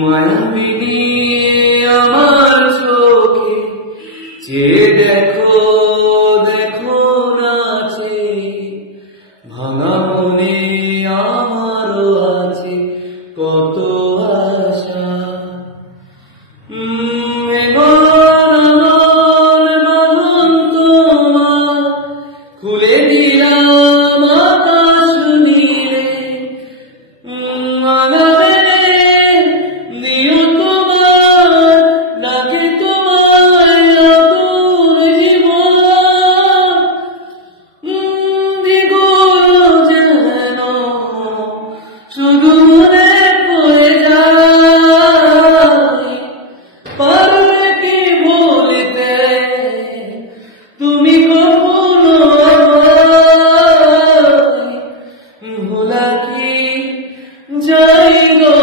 মায়াবিনী আমার চোখে চেয়ে দেখো দেখো নাচে, ভাঙা মনে আমারও আছে কত আশা। খুলে দিলাম আকাশ নীলে, দিও তোমার ডাকে তোমায় নতুন জীবন, দিগুলো যেন শুধু মনে পড়ে যায়। পারলে কি বলিতে তুমি কখনো ভোলা কি যাই গো